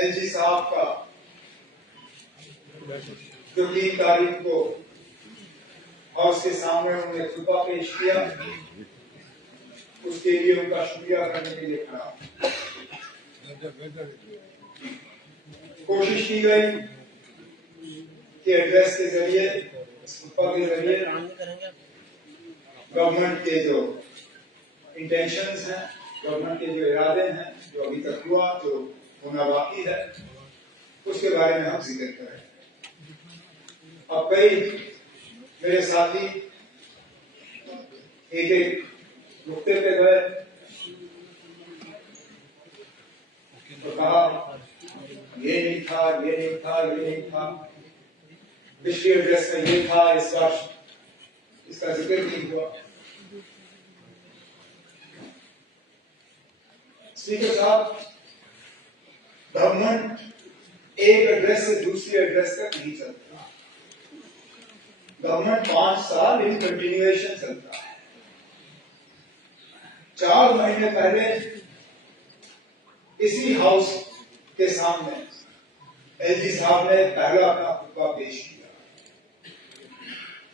LG साहब का जो 3 तारीख को हाउस के सामने उन्होंने खुतबा पेश किया, उसके लिए उनका शुक्रिया करने के लिए खड़ा। कोशिश की गई कि एड्रेस के जरिए, खुतबा के जरिए गवर्नमेंट के जो इंटेंशंस हैं, गवर्नमेंट के जो इरादे हैं, जो अभी तक हुआ, जो होना बाकी है, उसके बारे में हम जिक्र करें। अब कई मेरे साथी एक एक नुक्ते पे गए तो कहा ये नहीं था, ये नहीं था, ये नहीं था, पिछली एड्रेस में ये था, इस बार इसका जिक्र नहीं हुआ। स्पीकर साहब, गवर्नमेंट एक एड्रेस से दूसरी एड्रेस तक नहीं चलता। गवर्नमेंट 5 साल इन कंटिन्यूएशन चलता है। 4 महीने पहले इसी हाउस के सामने एलजी साहब ने पहला अपना खुतबा पेश किया।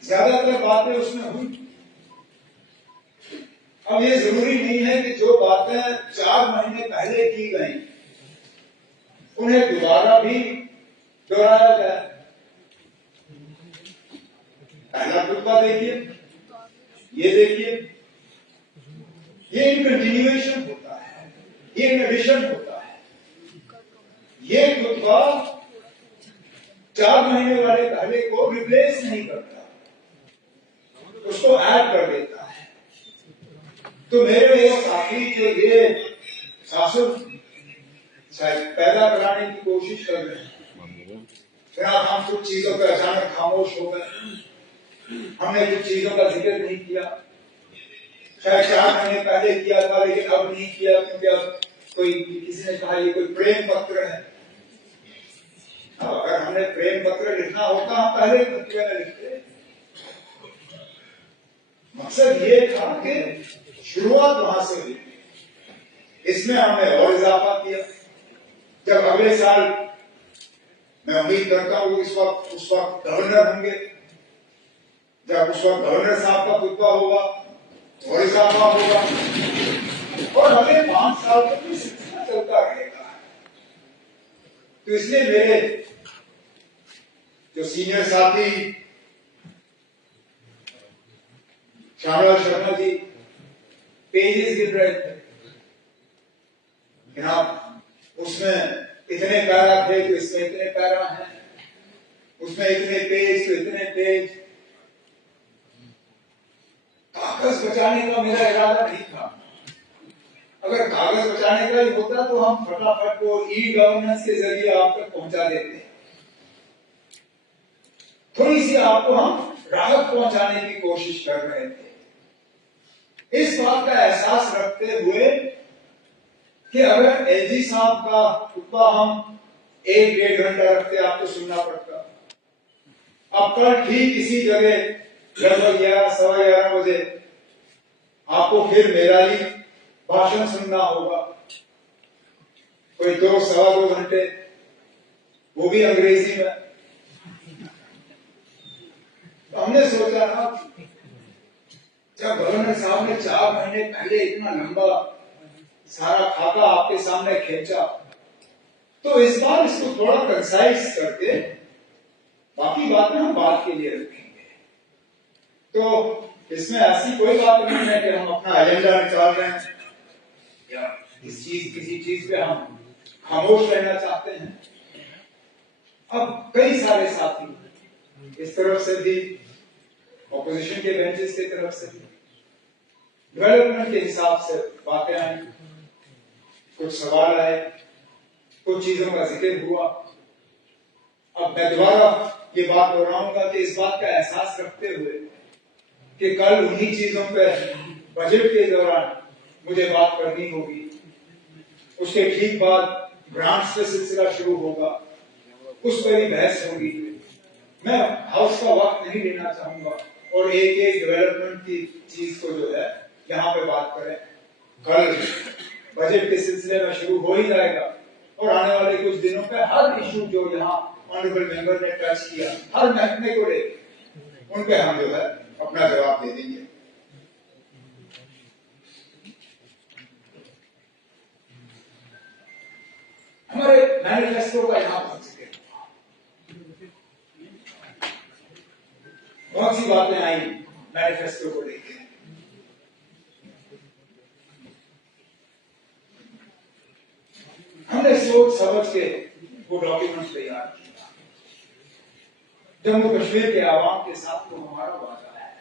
ज्यादातर बातें उसमें हुई। अब ये जरूरी नहीं है कि जो बातें 4 महीने पहले की गई उन्हें दोबारा भी दोहराया जाए। पहला खुतबा देखिए, ये देखिए, ये इन कंटिन्यूएशन होता है, ये इन एडिशन होता है। ये खुतबा 4 महीने वाले पहले को रिप्लेस नहीं करता, उसको ऐड कर देता है। तो मेरे ये साथी जो ये शासन शायद पैदा कराने की कोशिश कर रहे हैं, फिर हम कुछ चीजों पर अचानक खामोश हो गए, हमने कुछ चीजों का जिक्र नहीं किया। शायद 4 महीने पहले किया था लेकिन अब नहीं किया क्योंकि अब कोई किसी ने कहा ये कोई प्रेम पत्र है। अगर हमने प्रेम पत्र लिखना होता हम पहले खुतबे में लिखते। मकसद ये था कि शुरुआत वहां से हुई। इसमें हमने और इजाफा किया। जब अगले साल मैं उम्मीद करता हूं उस वक्त गवर्नर होंगे, जब उस वक्त गवर्नर साहब का खुतबा होगा और इजाफा होगा और अगले 5 साल तक भी सिलसिला चलता रहेगा। तो इसलिए मेरे जो सीनियर साथी श्यामलाल शर्मा जी पेजेस गिन रहे थे, उसमें इतने पैरा थे तो इसमें इतने पैरा हैं, उसमें इतने पेज तो इतने पेज। कागज बचाने का मेरा इरादा नहीं था। अगर कागज बचाने का ही होता तो हम फटाफट को ई गवर्नेंस के जरिए आप तक पहुंचा देते। थोड़ी सी आपको हम राहत पहुंचाने की कोशिश कर रहे थे, इस बात का एहसास रखते हुए कि अगर एलजी साहब का खुतबा हम 1-1.5 घंटा रखते आपको सुनना पड़ता। अब कल ठीक इसी जगह लगभग 11-11:15 बजे आपको फिर मेरा ही भाषण सुनना होगा, कोई 2-2.25 घंटे, वो भी अंग्रेजी में। तो हमने सोचा ना, जब गवर्नर साहब ने 4 महीने पहले इतना लंबा सारा खाका आपके सामने खींचा, तो इस बार इसको थोड़ा कंसाइज करके बाकी बातें हम बात के लिए रखेंगे। तो इसमें ऐसी कोई बात नहीं है कि हम अपना एजेंडा निकाल रहे हैं या किसी चीज पे हम खामोश रहना चाहते हैं। अब कई सारे साथी इस तरफ से भी, ऑपोजिशन के बेंचेस की तरफ से भी डेवलपमेंट के हिसाब से बातें आई, कुछ सवाल आए, कुछ चीजों का जिक्र हुआ। अब मैं दोबारा ये बात दोहराऊंगा कि इस बात का एहसास रखते हुए कि कल उन्हीं चीजों पर बजट के दौरान मुझे बात करनी होगी, उसके ठीक बाद ग्रांट्स से सिलसिला शुरू होगा, उस पर भी बहस होगी। मैं हाउस का वक्त नहीं लेना चाहूंगा और एक एक डेवलपमेंट की चीज को जो है यहाँ पे बात करें। कल बजट के सिलसिले में शुरू हो ही जाएगा, और आने वाले कुछ दिनों पे हर इशू जो यहाँ ऑनरेबल मेंबर ने टच किया, हर महकमे को लेकर उन पे हम जो है अपना जवाब दे देंगे। हमारे मैनिफेस्टो का यहाँ पहुंच चुके, बहुत सी बातें आई मैनिफेस्टो को लेकर। हमने सोच समझ के वो डॉक्यूमेंट तैयार किया। जम्मू कश्मीर के आवाम के साथ तो हमारा वादा है,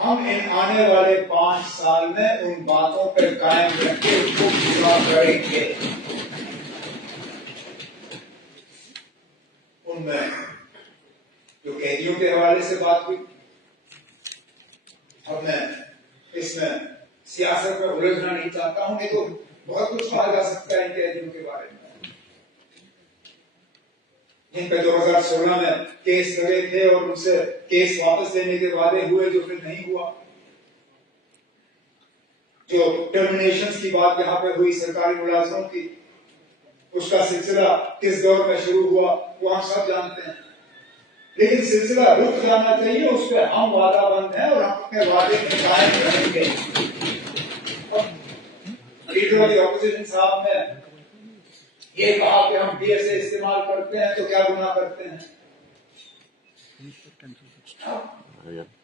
हम इन आने वाले 5 साल में उन बातों पर कायम रखे उसको पूरा करेंगे। उनमें जो कैदियों के हवाले से बात हुई, अब मैं इसमें सियासत में उलझना नहीं चाहता हूं, नहीं तो बहुत कुछ कहा जा सकता है इन कैदियों के बारे में, जिन पे 2016 में केस लगे थे और उनसे केस वापस लेने के वादे हुए जो फिर नहीं हुआ। जो टर्मिनेशंस की बात यहाँ पे हुई सरकारी मुलाजमों की, उसका सिलसिला किस दौर में शुरू हुआ वो हम सब जानते हैं, लेकिन सिलसिला रुक जाना चाहिए, उस पर हम वादाबंद हैं और हम अपने वादे में कायम रहेंगे। लीडर ऑफ द ऑपोजिशन साहब ने ये कहा कि हम पीएसए इस्तेमाल करते हैं तो क्या गुनाह करते हैं।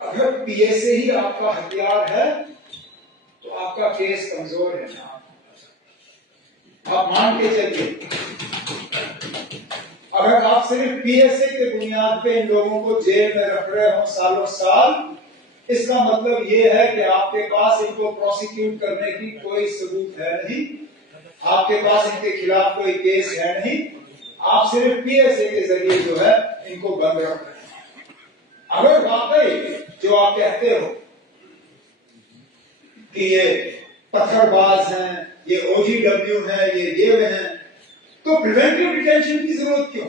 अगर पीएसए ही आपका हथियार है तो आपका केस कमजोर है ना, आप मान के चलिए। अगर आप सिर्फ पीएसए के बुनियाद पे इन लोगों को जेल में रख रहे हो सालों साल, इसका मतलब ये है कि आपके पास इनको प्रोसिक्यूट करने की कोई सबूत है नहीं, आपके पास इनके खिलाफ कोई केस है नहीं, आप सिर्फ पीएसए के जरिए जो है इनको बंद रख रहे हैं। अगर वाकई जो आप कहते हो कि ये पत्थरबाज हैं, ये ओजीडब्ल्यू हैं, ये वे हैं, तो प्रिवेंटिव डिटेंशन की जरूरत क्यों?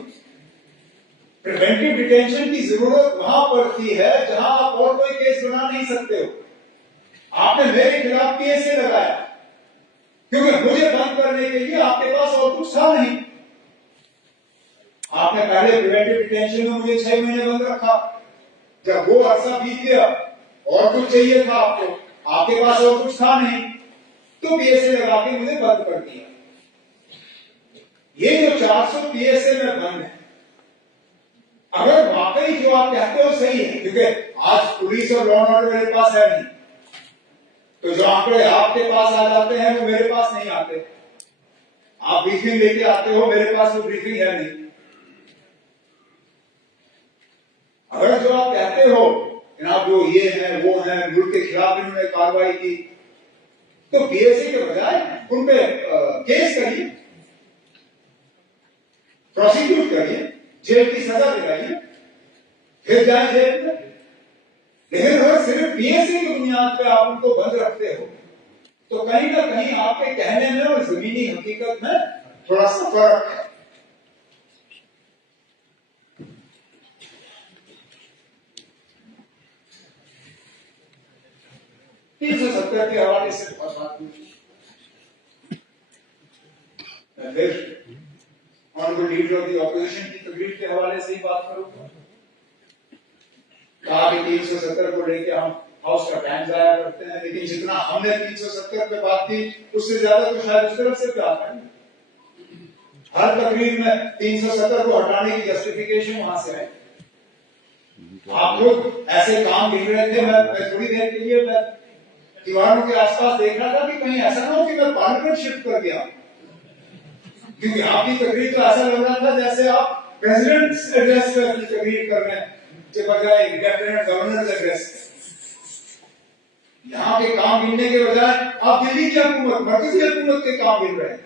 प्रिवेंटिव डिटेंशन की जरूरत वहां पड़ती है जहां आप और कोई केस बना नहीं सकते हो। आपने मेरे खिलाफ पीएसए लगाया क्योंकि मुझे बंद करने के लिए आपके पास और कुछ था नहीं। आपने पहले प्रिवेंटिव डिटेंशन में मुझे 6 महीने बंद रखा, जब वो अरसा बीत गया और कुछ चाहिए था आपको, आपके पास और कुछ था नहीं, तो पीएसए लगा के मुझे बंद कर दिया। ये जो 400 पीएसए में बंद है, अगर वाकई जो आप कहते हो सही है, क्योंकि आज पुलिस और लॉ एंड ऑर्डर मेरे पास है नहीं, तो जो आंकड़े आपके पास आ जाते हैं वो मेरे पास नहीं आते। आप ब्रीफिंग लेके आते हो, मेरे पास वो ब्रीफिंग है नहीं। अगर जो आप कहते हो जनाब जो ये है वो है, मुल्क के खिलाफ इन्होंने कार्रवाई की, तो पीएसए के बजाय उन पे केस करिए, प्रोसिक्यूट करिए, जेल की सजा दिलाइए, फिर जाए जेल में। लेकिन अगर सिर्फ पीएसए की बुनियाद पे आप उनको बंद रखते हो तो कहीं ना कहीं आपके कहने में और जमीनी हकीकत में थोड़ा सा फर्क है। $370 के हवाले से बहुत बात हुई। मैं फिर honourable leader of the opposition की तकरीर के हवाले से ही बात करूंगा। कहा कि 370 को लेके हम हाउस का टाइम जाया करते हैं, लेकिन जितना हमने 370 पे बात की उससे ज्यादा तो शायद उस तरफ से प्यार करेंगे। हर तकरीर में 370 को हटाने की जस्टिफिकेशन वहां से है। आप लोग ऐसे काम गिन रहे थे, मैं थोड़ी देर के लिए मैं दीवारों के आसपास देख रहा था कि कहीं ऐसा ना हो कि मैं पार्लियामेंट शिफ्ट कर गया, क्योंकि आपकी तकरीर तो ऐसा लग रहा था जैसे आप प्रेसिडेंट एड्रेस पे अपनी तकरीर कर रहे हैं के बजाय लेफ्टिनेंट गवर्नर एड्रेस। यहाँ के काम गिनने के बजाय आप दिल्ली की हुकूमत, मरकजी हुकूमत के काम गिन रहे हैं।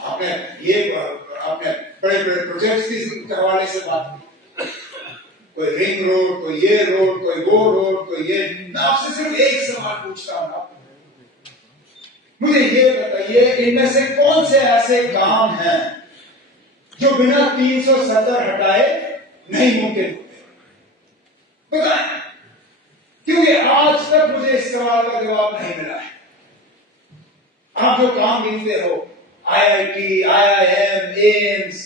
आपने बड़े बड़े प्रोजेक्ट्स की हवाले से बात की, कोई रिंग रोड, कोई ये रोड, कोई वो रोड, कोई ये। मैं आपसे सिर्फ एक सवाल पूछता हूं, मुझे ये बताइए इनमें से कौन से ऐसे काम हैं जो बिना 370 हटाए नहीं मुमकिन होते। बताएं, क्योंकि आज तक मुझे इस सवाल का जवाब नहीं मिला है। आप जो काम गिनते हो, IIT, IIM, AIIMS,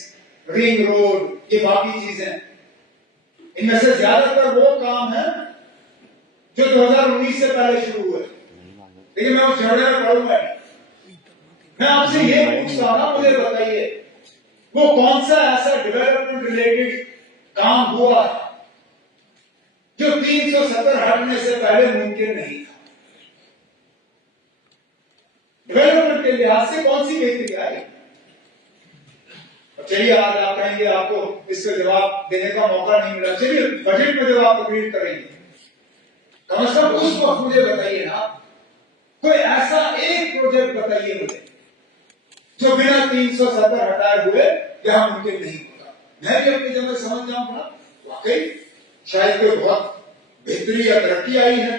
ring road, ये बाकी चीजें, इनमें से ज्यादातर वो काम है जो 2019 से पहले शुरू हुए। लेकिन मैं उस झगड़े में पढ़ूंगा नहीं। मैं आपसे ये पूछता हूं ना, मुझे बताइए वो कौन सा ऐसा डेवलपमेंट रिलेटेड काम हुआ जो 370 हटने से पहले मुमकिन नहीं था? डेवलपमेंट के लिहाज से कौन सी बेहतरी आई? चलिए आज आप कहेंगे आपको इसका जवाब देने का मौका नहीं मिला, चलिए बजट में जब आप अग्री करेंगे, कम से कम उस वक्त मुझे बताइए ना, कोई ऐसा एक प्रोजेक्ट बताइए मुझे जो बिना 370 हटाए हुए यहां मुमकिन नहीं होता। मैं भी अपनी जगह समझ जाऊंगा वाकई शायद कोई बहुत बेहतरी या तरक्की आई है।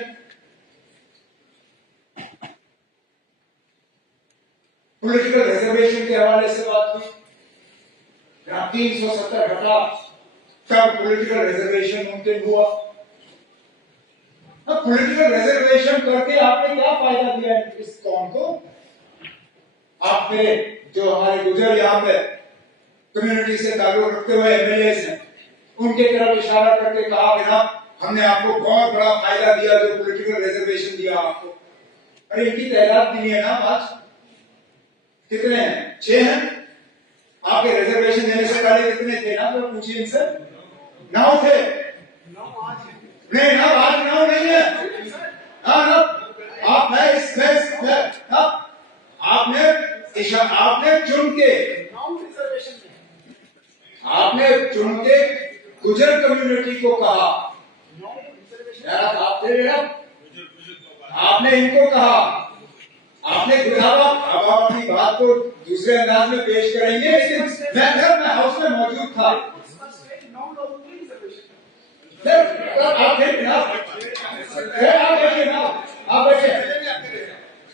पॉलिटिकल रिजर्वेशन के हवाले से बात हुई, 370 हटा तब पॉलिटिकल रिजर्वेशन मुमकिन हुआ। अब पॉलिटिकल रिजर्वेशन करके आपने क्या फायदा दिया इस कौम को? आपने जो हमारे गुजर यहाँ पे कम्युनिटी से ताल्लुक रखते हुए MLAs हैं, उनके तरफ इशारा करके कहा कि ना हमने आपको बहुत बड़ा फायदा दिया जो पॉलिटिकल रिजर्वेशन दिया आपको। अरे इनकी तादाद नहीं है ना, आज कितने हैं? 6 हैं। आपके रिजर्वेशन देने से पहले कितने थे ना? तो पूछिए इनसे। 9 थे। नहीं ना, आज 9 नहीं है। हाँ ना, आपने चुन के गुजर कम्युनिटी को कहा, आपने इनको कहा, आपने अब अपनी बात को दूसरे अंदाज में पेश करेंगे, लेकिन मैं हाउस में मौजूद था।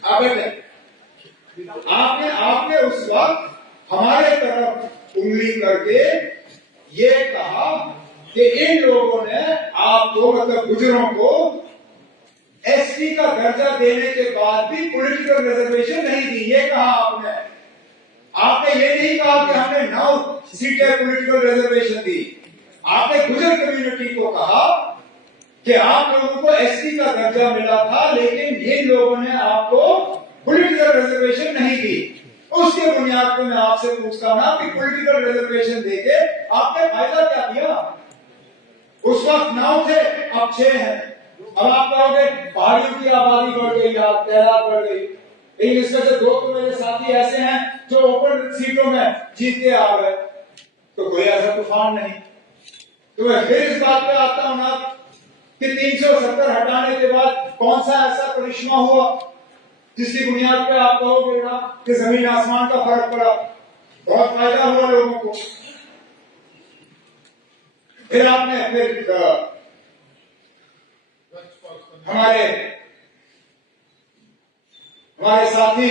आप बैठे। आपने उस वक्त हमारे तरफ उंगली करके ये कहा कि इन लोगों ने आपको, मतलब गुजरों को, ST का दर्जा देने के बाद भी पॉलिटिकल रिजर्वेशन नहीं दी। ये कहा आपने ये नहीं कहा कि हमने 9 सीटें पॉलिटिकल रिजर्वेशन दी। आपने गुजर कम्युनिटी को कहा कि आप लोगों को ST का दर्जा मिला था, लेकिन इन लोगों ने आपको पॉलिटिकल रिजर्वेशन नहीं दी। उसके बुनियाद पर मैं आपसे पूछता हूं कि पॉलिटिकल रिजर्वेशन देके आपने फायदा क्या दिया? उस वक्त 9 थे, अब 6 हैं। अब आप कहोगे पहाड़ियों की आबादी बढ़ गई, तादाद बढ़ गई, लेकिन इसमें से 2 तो मेरे साथी ऐसे हैं जो ओपन सीटों में जीतते आ गए, तो कोई ऐसा तूफान नहीं। तो मैं फिर इस बात पे आता हूं ना कि 370 हटाने के बाद कौन सा ऐसा करिश्मा हुआ जिसकी बुनियाद पे आप कहोगे ना कि जमीन आसमान का फर्क पड़ा, बहुत फायदा हुआ लोगों को। फिर हमारे साथी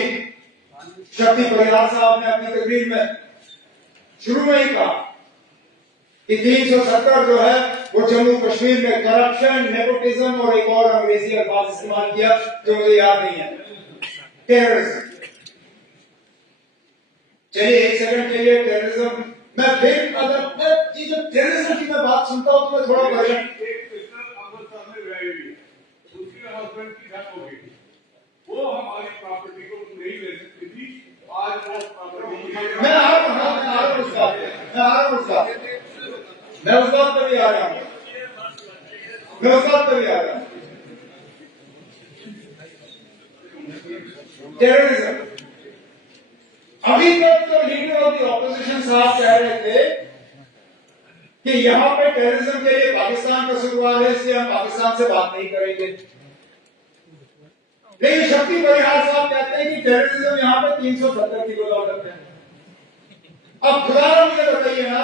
शक्ति परिहार साहब ने अपनी तकरीर में शुरू में ही कहा कि 370 जो है वो जम्मू कश्मीर में करप्शन, नेपोटिज्म और एक और अंग्रेजी अल्फाज इस्तेमाल किया जो मुझे याद नहीं है, टेररिज्म। चलिए एक सेकंड के लिए टेररिज्म, मैं फिर अगर ये जो टेररिज्म की मैं बात सुनता हूं तो मैं थोड़ा वर्जन वो हमारी प्रॉपर्टी को नहीं ले सकती थी। आज वो प्रॉपर्टी मैं आ रहा हूँ मैं उस बात पर भी आ रहा हूँ टेररिज्म। अभी तक तो लीडर ऑफ द ऑपोजिशन साहब कह रहे थे कि यहां पे टेररिज्म के लिए पाकिस्तान का कसूरवार है, इसलिए हम पाकिस्तान से बात नहीं करेंगे। लेकिन शक्ति परिहार साहब कहते हैं कि टेररिज्म यहां पे 370 की बदौलत है। अब खुदा मुझे बताइए ना,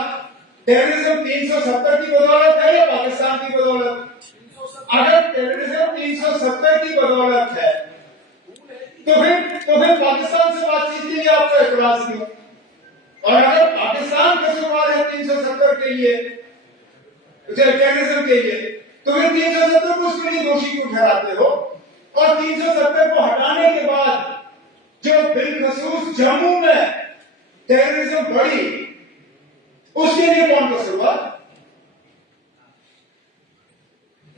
टेररिज्म 370 की बदौलत है या पाकिस्तान की बदौलत? अगर टेररिज्म 370 की बदौलत है तो फिर पाकिस्तान से बातचीत के लिए आपको एतराज क्यों? और अगर पाकिस्तान कसूरवार है 370 के लिए टेररिज्म के लिए, तो फिर 370 को उसके लिए दोषी क्यों ठहराते हो? और 370 को हटाने के बाद जो बिलखसूस जम्मू में टेररिज्म बढ़ी, उसके लिए कौन कसूरवार?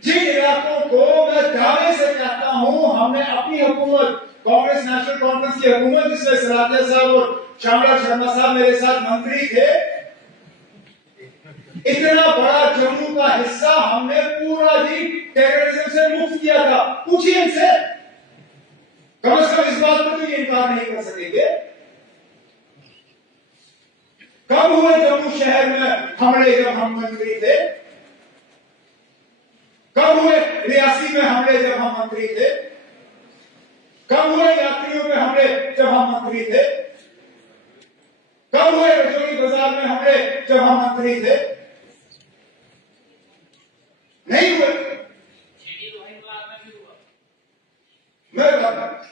जिन इलाकों को मैं दावे से कहता हूं हमने अपनी हुकूमत, कांग्रेस नेशनल कॉन्फ्रेंस की हुकूमत, जिसमें सलातिया साहब और श्यामलाल शर्मा साहब मेरे साथ मंत्री थे, इतना बड़ा जम्मू का हिस्सा हमने पूरा ही टेररिज्म से मुक्त किया था। पूछिए इनसे, कम से कम इस बात पर तो ये इनकार नहीं कर सकेंगे। कब हुए जम्मू शहर में हमले जब हम मंत्री थे? कब हुए रियासी में हमले जब हम मंत्री थे? कब हुए यात्रियों में हमले जब हम मंत्री थे? कब हुए रजौरी बाजार में हमले जब हम मंत्री थे? नहीं हुए। मैं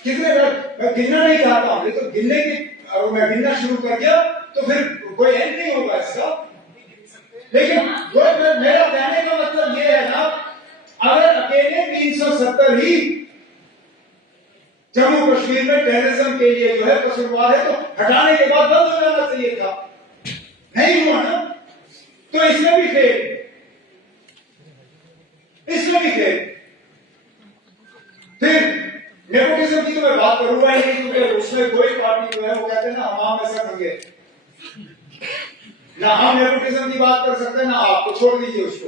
कितने मैं गिनना नहीं चाहता हूं, तो गिनने की अगर मैं गिनना शुरू कर दिया तो फिर कोई एंड नहीं होगा इसका। लेकिन मेरा कहने का मतलब यह है ना, अगर अकेले 370 ही जम्मू कश्मीर में टेररिज्म के लिए जो है कसूरवार है, तो हटाने के बाद बंद हो जाना चाहिए था। नहीं हुआ ना, तो इसमें भी फेल, इसमें भी फेल। फिर नेपोटिज्म की तो मैं बात करूंगा ही नहीं, क्योंकि उसमें कोई पार्टी जो है वो कहते हैं ना हम में सब होंगे ना, हम नेपोटिज्म की बात कर सकते हैं ना आप, तो छोड़ दीजिए उसको।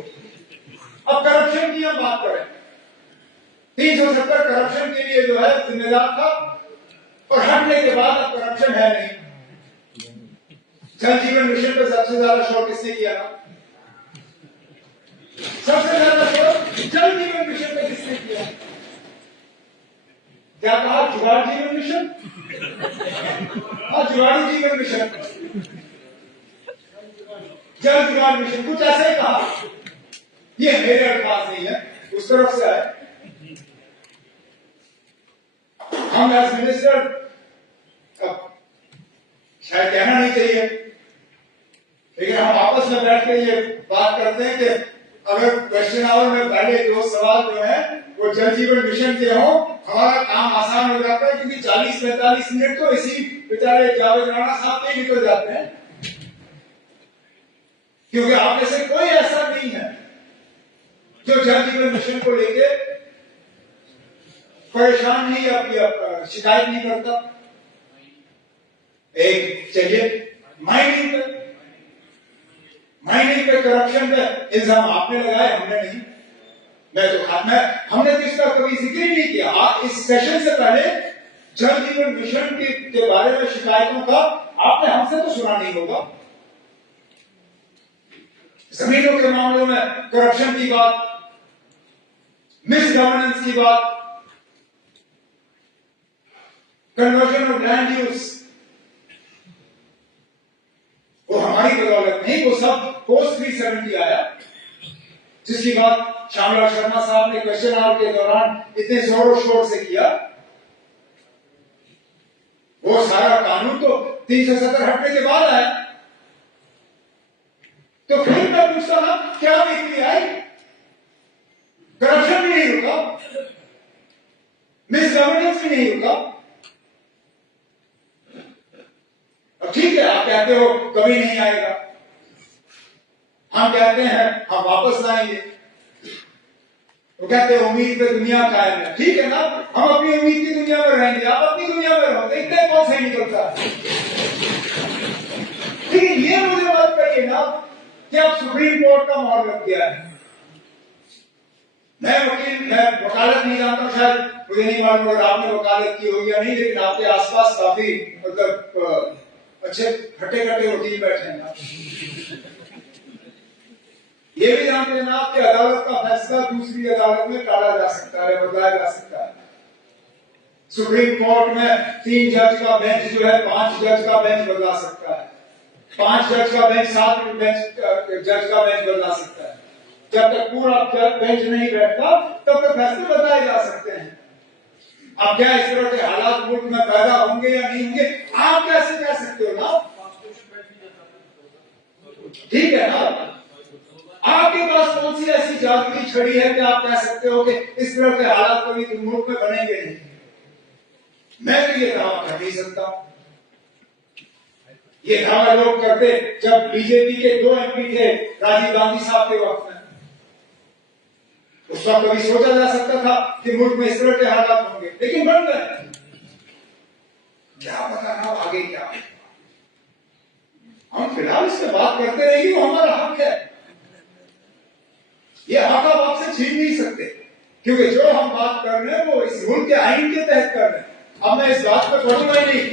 अब करप्शन की हम बात करें, 370 करप्शन के लिए जो है जिम्मेदार था, और हटने के बाद अब करप्शन है नहीं। जल जीवन मिशन पर सबसे ज्यादा शोर किसने किया था? सबसे ज्यादा शोर जल जीवन मिशन पर किसने किया? क्या कहा? जुगाड़ जीवन मिशन। हाँ, जुगाड़ू जीवन मिशन, जल जुगाड़ मिशन, कुछ ऐसे ही कहा। ये मेरे अल्फाज नहीं है, उस तरफ से आए। हम एज मिनिस्टर, शायद कहना नहीं चाहिए, लेकिन हम आपस में बैठ के ये बात करते हैं कि अगर क्वेश्चन आवर में पहले 2 सवाल जो है वो जल जीवन मिशन के हो, हमारा काम आसान हो जाता है, क्योंकि 40-45 मिनट तो इसी बेचारे जावेद राणा साहब के निकल जाते हैं। क्योंकि आप में से कोई ऐसा नहीं है जो जल जीवन मिशन को लेके परेशान नहीं या शिकायत नहीं करता। एक चलिए माइनिंग पे करप्शन पे इल्जाम आपने लगाए, हमने नहीं। हमने तो इसका कभी जिक्र ही नहीं किया। इस सेशन से पहले जल जीवन मिशन के बारे में शिकायतों का आपने हमसे तो सुना नहीं होगा। जमीनों के मामलों में करप्शन की बात, मिस गवर्नेंस की बात, कन्वर्जन ऑफ लैंड यूज, वो हमारी बदौलत नहीं, वो सब पोस्ट 370 आया, जिसकी बात श्यामलाल शर्मा साहब ने क्वेश्चन आवर के दौरान इतने जोरों शोर से किया। वो सारा कानून तो 370 हटने के बाद आया। तो फिर मैं पूछता था क्या बिक्री आई? करप्शन भी नहीं रुका, मिस गवर्नेंस भी नहीं रुका। अब ठीक है, आप कहते हो कभी नहीं आएगा, हम कहते हैं हम वापस लाएंगे, वो कहते हैं उम्मीद पे दुनिया कायम है। ठीक है ना, हम अपनी उम्मीद की दुनिया में रहेंगे, आप अपनी दुनिया में रहो, देखते कौन सही निकलता है। लेकिन ये मुझे बात करिए ना कि अब सुप्रीम कोर्ट का मोहर लग गया है। मैं वकालत नहीं जानता हूं, शायद मुझे नहीं मालूम अगर आपने वकालत की होगी या नहीं, लेकिन आपके आसपास काफी मतलब अच्छे खट्टे वकील बैठे हैं। ये भी जानते हैं ना कि अदालत का फैसला दूसरी अदालत में टाला जा सकता है, बदलाया जा सकता है। सुप्रीम कोर्ट में 3 जज का बेंच जो है 5 जज का बेंच बदला सकता है, 5 जज का बेंच 7 जज का बेंच बदला सकता है। जब तक पूरा बेंच नहीं बैठता तब तक फैसले बदलाए जा सकते हैं। अब क्या इस तरह के हालात मुल्क में पैदा होंगे या नहीं होंगे, आप कैसे कह सकते हो ना? ठीक है ना, आपके पास कौन सी ऐसी जादुई छड़ी है कि आप कह सकते हो कि इस तरह के हालात कभी मुल्क में बनेंगे नहीं? मैं तो ये दावा कर नहीं सकता। ये दावा लोग करते जब बीजेपी के 2 MP थे राजीव गांधी साहब के वक्त में, उस वक्त कभी सोचा जा सकता था कि मुल्क में इस तरह के हालात होंगे, लेकिन बन गए। क्या पता ना आगे क्या। हम फिलहाल इस पर बात करते रहेंगे, वो हमारा हक है। ये हक आप आपसे छीन नहीं सकते, क्योंकि जो हम बात कर रहे हैं वो इस मुल्क के आइन के तहत कर रहे हैं। अब मैं इस बात पर करूंगा नहीं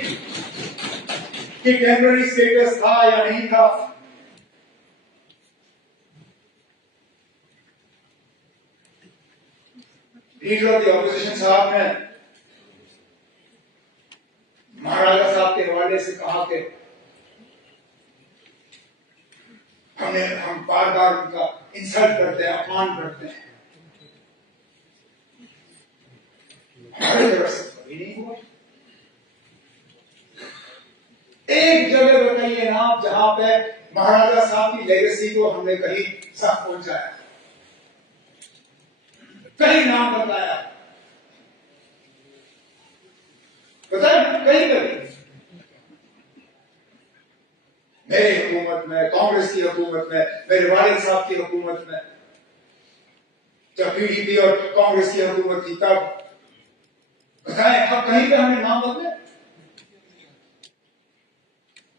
कि टेम्पररी स्टेटस था या नहीं था। लीडर ऑफ द ऑपोजिशन साहब ने महाराजा साहब के हवाले से कहा कि हम बार बार उनका इंसल्ट करते हैं, अपमान करते हैं। हमारी तरफ से कभी नहीं हुआ। एक जगह बताइए ना आप जहां पे महाराजा साहब की लेगेसी को हमने कहीं साफ पहुंचाया, कहीं नाम बताया, बताया कहीं कहीं। मेरी हुकूमत में, कांग्रेस की हुकूमत में, मेरे वालिद साहब की हुकूमत में, जब PDP और कांग्रेस की हुकूमत थी तब बताएं, अब कहीं पे हमने नाम बदले?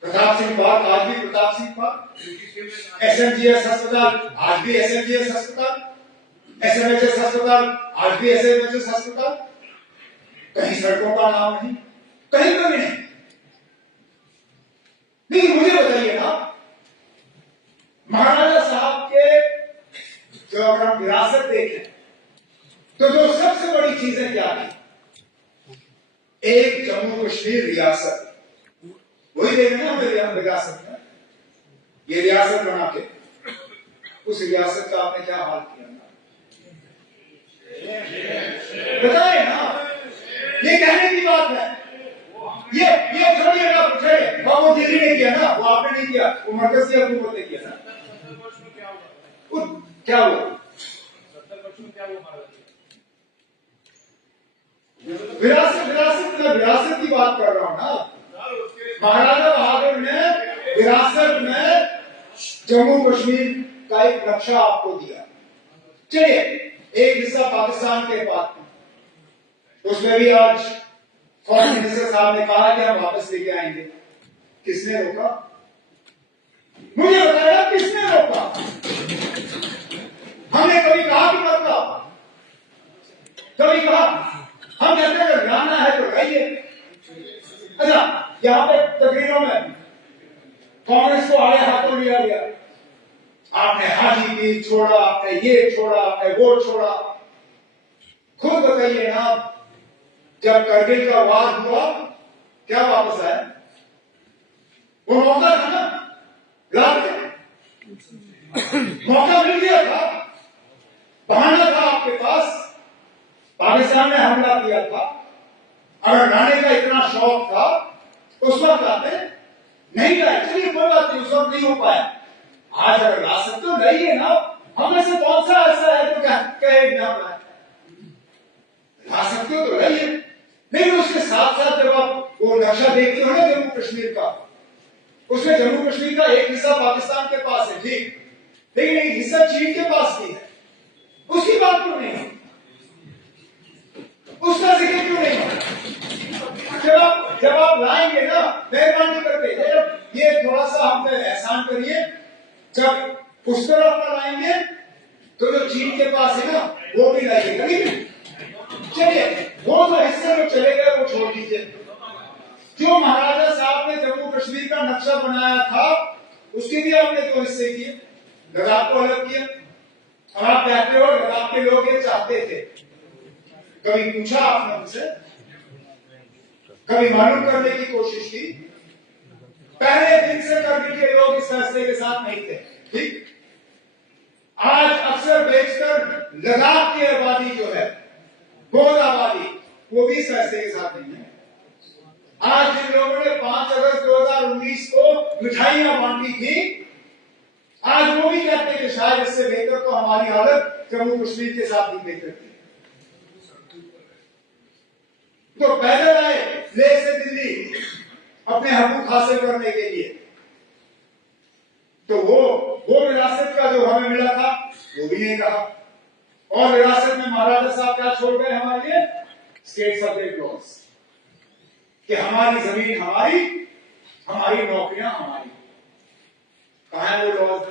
प्रताप सिंह पार्क आज भी प्रताप सिंह पार्क, SMGS अस्पताल आज भी SMGS अस्पताल, SMHS अस्पताल आज भी SMHS अस्पताल। कहीं सड़कों का नाम नहीं, कहीं पर भी नहीं। लेकिन मुझे बताइए ना, महाराजा साहब के जो अगर हम विरासत देखें तो जो सबसे बड़ी चीजें क्या थी? एक जम्मू कश्मीर रियासत, वही देख रहे हैं हम विरासत में। ये रियासत बना के उस रियासत का आपने क्या हाल किया? बताए ना, ये कहने की बात है। ये छोड़िए ना, पूछे वो दिल्ली ने किया ना, वो आपने नहीं किया, वो मरकज की हुकूमत ने किया ना। क्या हुआ? 70% क्या हुआ? विरासत की बात कर रहा हूं ना। महाराजा बहादुर ने विरासत में जम्मू कश्मीर का एक नक्शा आपको दिया। चलिए, एक हिस्सा पाकिस्तान के पास में, उसमें भी आज फॉरेन मिनिस्टर साहब ने कहा कि हम वापस लेके आएंगे। किसने रोका? मुझे बताया किसने रोका? हमने कभी कहा कि मत लाओ? कभी कहा? हम कहते हैं अगर लाना है तो लाइए। अच्छा, यहां पे तकरीरों में कांग्रेस को आड़े हाथों लिया गया। आपने हाजी पीर छोड़ा, आपने ये छोड़ा, आपने वो छोड़ा। खुद बताइए ना, जब करगिल का वार हुआ क्या वापस आया? वो मौका था ना, मौका मिल गया था, बहाना था आपके पास। पाकिस्तान ने हमला किया था, अगर लाने का इतना शौक था उस वक्त आते, नहीं लाए। चलिए कोई बात नहीं, उस वक्त नहीं हो पाया। आज अगर ला सकते हो लाइए ना। हमें से कौन सा ऐसा है तो कहे ना ला सकते हो तो लाइए। लेकिन उसके साथ साथ जब आप वो नक्शा देखते हो ना जम्मू कश्मीर का, उसमें जम्मू कश्मीर का एक हिस्सा पाकिस्तान के पास है, ठीक, लेकिन एक हिस्सा चीन के पास भी है। उसकी बात क्यों नहीं है? उसका जिक्र क्यों नहीं है? जब आप लाएंगे ना, मेहरबानी करके जब ये थोड़ा सा हम पे एहसान करिए, जब उस तरफ का लाएंगे तो जो चीन के पास है ना वो भी लाइएगा। लेकिन चलिए, वो जो हिस्से में चले गए वो छोड़ दीजिए। जो महाराजा साहब ने जम्मू कश्मीर का नक्शा बनाया था उसके भी आपने 2 हिस्से किए, लद्दाख को अलग किया। और आप कहते हो लद्दाख के लोग ये चाहते थे। कभी पूछा आपने उनसे? कभी मालूम करने की कोशिश की? पहले दिन से करगिल के लोग इस फैसले के साथ नहीं थे, ठीक। आज अक्सर बेचकर लद्दाख की आबादी जो है, बहुत आबादी, वो भी इस फैसले के साथ नहीं है। आज जिन लोगों ने 5 अगस्त 2019 को मिठाइयां बांटी थी, आज वो भी कहते हैं कि शायद इससे बेहतर तो हमारी हालत जम्मू कश्मीर के साथ भी बेहतर थी। तो पैदल आए लेह से दिल्ली अपने हकूक हासिल करने के लिए, तो वो विरासत का जो हमें मिला था वो भी नहीं रहा। और विरासत में महाराजा साहब क्या छोड़ गए हमारे लिए? स्टेट सब्जेक्ट लॉज, कि हमारी जमीन हमारी, हमारी नौकरियां हमारी। कहां है वो लॉज?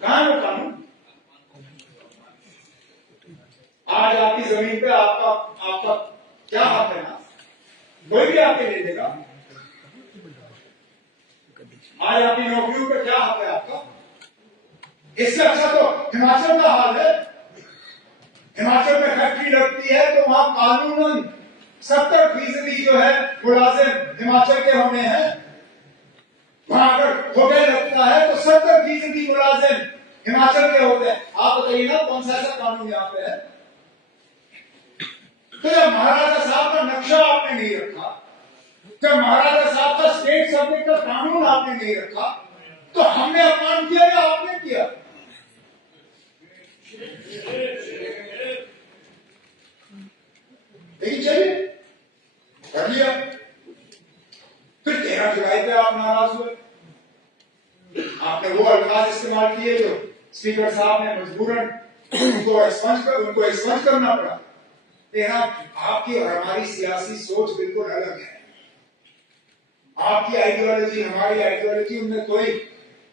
कहां है वो कानून? आज आपकी जमीन पे आपका क्या हक है ना? कोई भी आपके ले देगा। आज आपकी नौकरियों पे क्या हक है आपका? इससे अच्छा तो हिमाचल का हाल है। हिमाचल में फैक्ट्री लगती है तो वहां कानूनन 70% जो है मुलाजिम हिमाचल के होने हैं। वहां अगर होटल लगता है तो 70% मुलाजिम हिमाचल के होते हैं। आप बताइए ना कौन सा ऐसा कानून यहाँ पे है? तो जब महाराजा साहब का नक्शा आपने नहीं रखा, जब महाराजा साहब का स्टेट सब्जेक्ट का कानून आपने नहीं रखा, तो हमने अपमान किया या आपने किया? लेकिन चलिए कर लिया। फिर 13 जुलाई पे आप नाराज हुए, आपने वो अल्फाज इस्तेमाल किए जो स्पीकर साहब ने मजबूरन उनको एक्सपंज करना पड़ा। तेरा आपकी और हमारी सियासी सोच बिल्कुल अलग है। आपकी आइडियोलॉजी हमारी आइडियोलॉजी उनमें कोई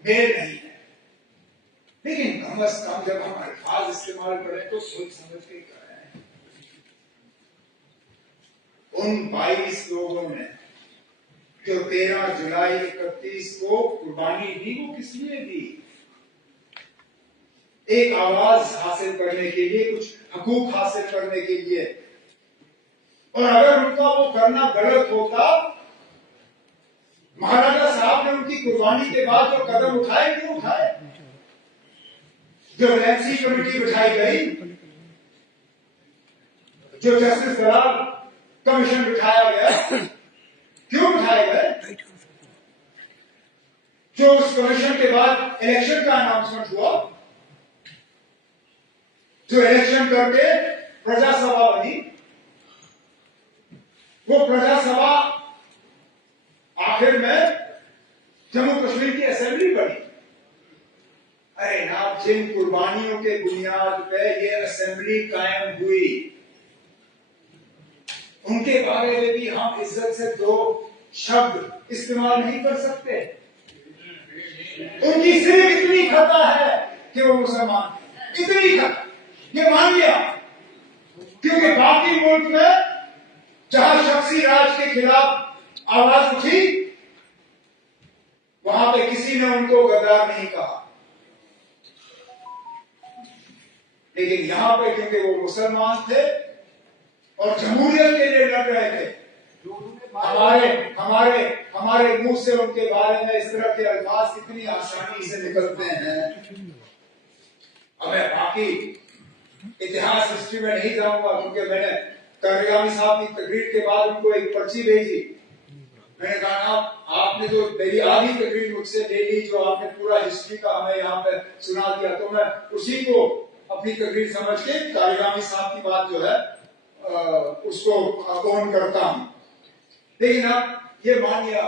मेल नहीं है। लेकिन कम अज कम जब हम अल्फाज इस्तेमाल करें तो सोच समझ के करें। उन 22 लोगों ने जो 13 जुलाई 31 को कुर्बानी दी, वो किस लिए दी? एक आवाज हासिल करने के लिए, कुछ हकूक हासिल करने के लिए। और अगर उनका वो करना गलत होता, महाराजा साहब ने उनकी कुर्बानी के बाद जो कदम उठाए क्यों उठाए? जो एमसी कमेटी बिठाई गई, जो जस्टिस दलाल कमीशन बिठाया गया, क्यों बिठाए गए? जो उस कमीशन के बाद इलेक्शन का अनाउंसमेंट हुआ, जो इलेक्शन करके प्रजा सभा बनी, वो प्रजा सभा आखिर में जम्मू कश्मीर की असेंबली बनी। अरे ना, जिन कुर्बानियों के बुनियाद पे ये असेंबली कायम हुई, उनके बारे में भी हम इज्जत से 2 शब्द इस्तेमाल नहीं कर सकते। उनकी सिर्फ इतनी खता है कि वो मुसलमान, इतनी खता, ये मान लिया। क्योंकि बाकी मुल्क में जहां शख्सी राज के खिलाफ आवाज उठी, वहां पे किसी ने उनको गद्दार नहीं कहा। लेकिन यहां पे क्योंकि वो मुसलमान थे और जमहूरियत के लिए लड़ रहे थे, हमारे मुंह से उनके बारे में इस तरह के अल्फाज कितनी आसानी से निकलते हैं। अब मैं बाकी इतिहास हिस्ट्री में नहीं जाऊंगा, क्योंकि मैंने कारिगामी साहब की तकरीर के बाद उनको एक पर्ची भेजी। मैंने कहा आपने जो मेरी आधी तकरीर मुझसे ले ली, जो आपने पूरा हिस्ट्री का हमें यहाँ पे सुना दिया, तो मैं उसी को अपनी तकरीर समझ के कारिगामी साहब की बात जो है उसको ऑन करता हूं। लेकिन आप ये मानिए,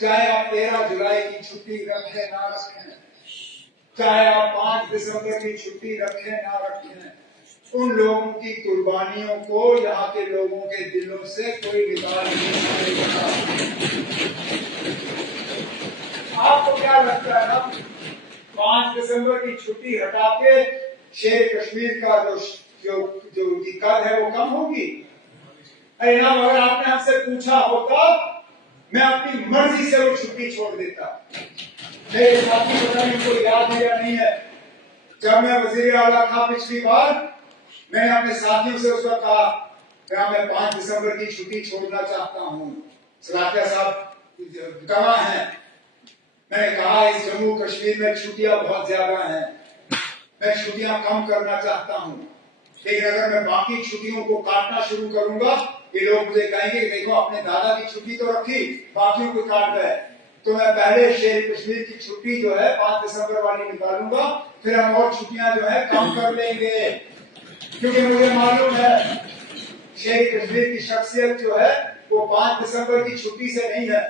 चाहे आप 13 जुलाई की छुट्टी रखें ना रखें, चाहे आप 5 दिसंबर की छुट्टी रखें ना रखें, उन लोगों की कुर्बानियों को यहाँ के लोगों के दिलों से कोई निकाल नहीं सकेगा। आपको क्या लगता है ना, 5 दिसंबर की छुट्टी हटा के शेर कश्मीर का जो कद है वो कम होगी? अरे ना, अगर आपने हमसे पूछा होता, मैं अपनी मर्जी से वो छुट्टी छोड़ देता। मेरे साथी पता नहीं उनको याद है या नहीं है, जब मैं वजीर आला था पिछली बार, मैंने अपने साथियों से उस वक्त कहा क्या मैं 5 दिसंबर की छुट्टी छोड़ना चाहता हूँ। सलातिया साहब गवाह हैं। मैंने कहा इस जम्मू कश्मीर में छुट्टियां बहुत ज्यादा हैं, मैं छुट्टियां कम करना चाहता हूँ। लेकिन अगर मैं बाकी छुट्टियों को काटना शुरू करूंगा, ये लोग मुझे कहेंगे देखो अपने दादा की छुट्टी तो रखी, बाकियों को काट गए। तो मैं पहले शेर कश्मीर की छुट्टी जो है 5 दिसंबर वाली निकालूंगा, फिर हम और छुट्टियां जो है कम कर लेंगे, क्योंकि मुझे मालूम है शेर कश्मीर की शख्सियत जो है वो 5 दिसंबर की छुट्टी से नहीं है।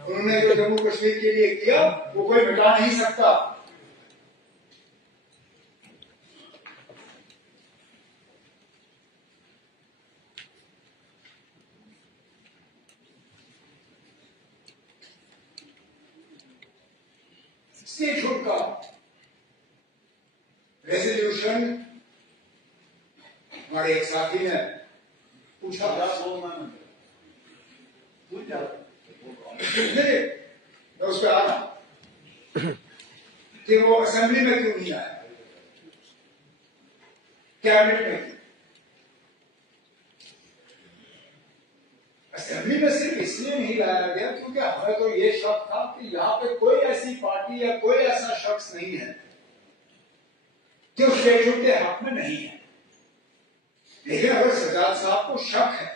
उन्होंने जो जम्मू कश्मीर के लिए किया वो कोई मिटा नहीं सकता। स्टेटहुड का रेजोल्यूशन हमारे एक साथी ने पूछा, मैं उस पर आ रहा कि वो असेंबली में क्यों नहीं आया, कैबिनेट में क्यों? असेंबली में सिर्फ इसलिए नहीं लाया गया क्योंकि हमें तो ये शक था कि यहाँ पे कोई ऐसी पार्टी या कोई ऐसा शख्स नहीं है जो स्टेटहुड के हक में नहीं है। लेकिन अगर सजाद साहब को शक है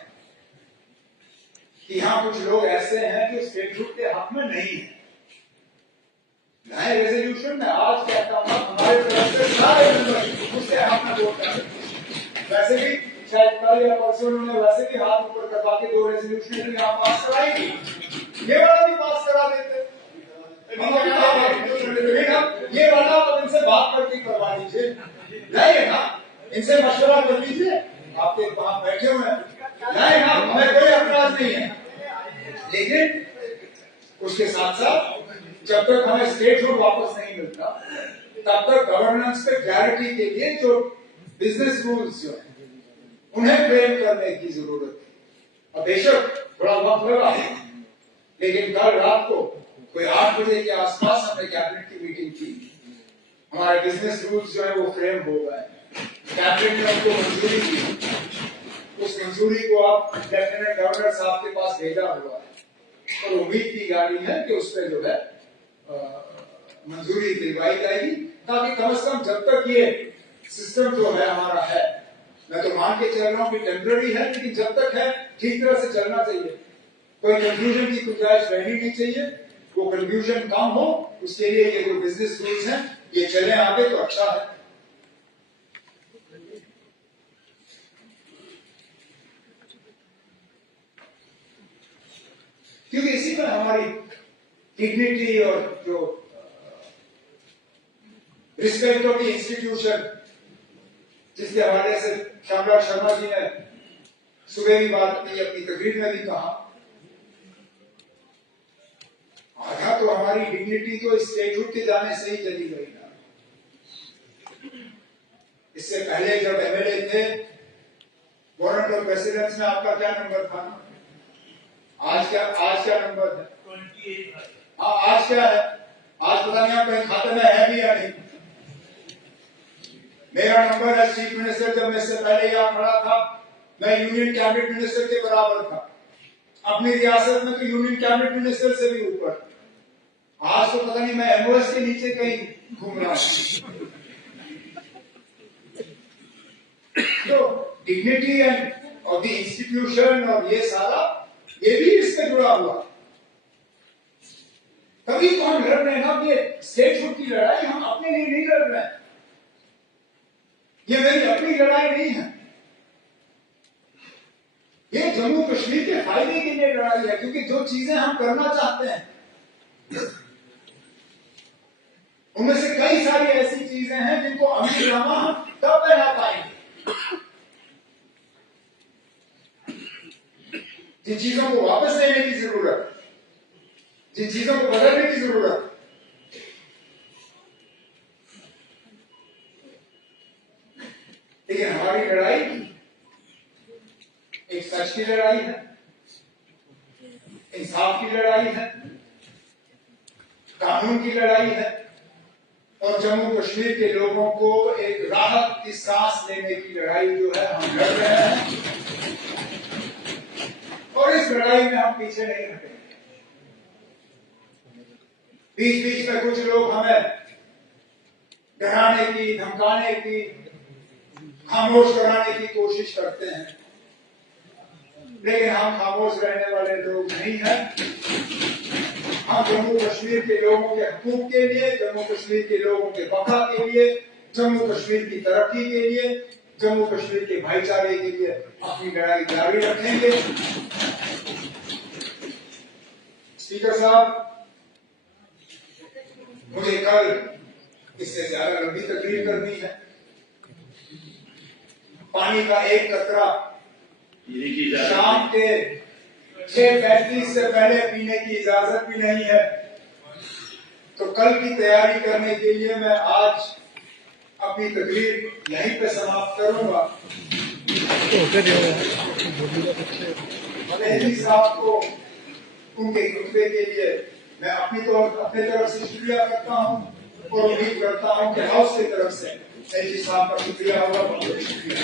कि यहाँ कुछ लोग ऐसे हैं जो स्टेटहुड के हक में नहीं है, नए रेजोल्यूशन में आज कहता हूं हमारे तरफ से सारे मेंबर उसके हक में वोट करें। वैसे भी शायद कल या परसों उन्होंने वैसे भी हाथ ऊपर करवा के 2 रेजोल्यूशन यहाँ पास कराई थी, ये वाला भी पास करा देते। ये वाला आप इनसे बात करके करवा लीजिए, नहीं ना, इनसे मशवरा कर लीजिए, आपके वहां बैठे हुए हैं, नहीं ना, हमें कोई एतराज नहीं है। लेकिन उसके साथ साथ जब तक हमें स्टेटहुड वापस नहीं मिलता तब तक गवर्नेंस पे क्लैरिटी के लिए जो बिजनेस रूल्स जो है उन्हें फ्रेम करने की जरूरत है। और बेशक बड़ा वक्त लगा, लेकिन कल रात को कोई 8 बजे के आसपास हमने कैबिनेट की मीटिंग की, हमारे बिजनेस रूल्स जो है वो फ्रेम हो गए, कैबिनेट ने उनको मंजूरी की, उस मंजूरी को आप लेफ्टिनेंट गवर्नर साहब के पास भेजा हुआ है और उम्मीद की जा रही है कि उस पर जो है मंजूरी दिलवाई जाएगी, ताकि कम से कम जब तक ये सिस्टम जो है हमारा है, मैं तो मान के चल रहा हूँ कि टेम्पररी है, लेकिन जब तक है ठीक तरह से चलना चाहिए, कोई कंफ्यूजन की गुंजाइश रहनी नहीं चाहिए। वो कंफ्यूजन कम हो उसके लिए ये जो बिजनेस रूल्स हैं ये चले आगे तो अच्छा है। क्योंकि इसी में हमारी डिग्निटी और जो रिस्पेक्ट ऑफ द इंस्टीट्यूशन, जिसके हवाले से श्यामलाल शर्मा जी ने सुबह भी बात की, अपनी तकरीर में भी कहा, आधा तो हमारी डिग्निटी तो स्टेटहुड के जाने से ही चली गई ना। इससे पहले जब एमएलए थे, वारंट ऑफ रेसिडेंस में आपका क्या नंबर था? आज क्या नंबर है? 28। हाँ, आज क्या है? आज पता नहीं आपके खाते में है भी या नहीं। मेरा नंबर है चीफ मिनिस्टर, जब मैं इससे पहले यहाँ खड़ा था मैं यूनियन कैबिनेट मिनिस्टर के बराबर था, अपनी रियासत में तो यूनियन कैबिनेट मिनिस्टर से भी ऊपर। आज तो पता नहीं मैं एमओएस के नीचे कहीं घूम रहा हूं। तो dignity end of the institution और ये सारा ये भी इससे जुड़ा हुआ, तभी तो हम लड़ रहे हैं ना। ये स्टेटहुड की लड़ाई हम अपने लिए नहीं लड़ रहे हैं, ये मेरी अपनी लड़ाई नहीं है, ये जम्मू कश्मीर के फायदे के लिए लड़ाई है। क्योंकि जो चीजें हम करना चाहते हैं उनमें से कई सारी ऐसी चीजें हैं जिनको अमलीजामा हम तब बना पाएंगे, जिन चीजों को वापस लेने की जरूरत, जिन चीजों को बदलने की जरूरत, लेकिन हमारी लड़ाई एक सच की लड़ाई है, इंसाफ की लड़ाई है, कानून की लड़ाई है, और जम्मू कश्मीर के लोगों को एक राहत की सांस लेने की लड़ाई जो है हम लड़ रहे हैं। और इस लड़ाई में हम पीछे नहीं हटेंगे। बीच बीच में कुछ लोग हमें डराने की, धमकाने की, खामोश कराने की कोशिश करते हैं, लेकिन हम खामोश रहने वाले लोग नहीं हैं। हम जम्मू कश्मीर के लोगों के हकूक के लिए, जम्मू कश्मीर के लोगों के बका के लिए, जम्मू कश्मीर की तरक्की के लिए, जम्मू कश्मीर के भाईचारे के लिए अपनी लड़ाई जारी रखेंगे। स्पीकर साहब, मुझे कल इससे ज्यादा लंबी तकरीर करनी है। पानी का एक कतरा शाम के 6:35 से पहले पीने की इजाजत भी नहीं है। तो कल की तैयारी करने के लिए मैं आज अपनी तकरीर यहीं पे समाप्त करूंगा। मलेही साहब को उनके खुतबे के लिए मैं अपने तरफ से शुक्रिया करता हूं और उम्मीद करता हूं कि हाउस की तरफ से मलेही साहब का शुक्रिया होगा। बहुत शुक्रिया।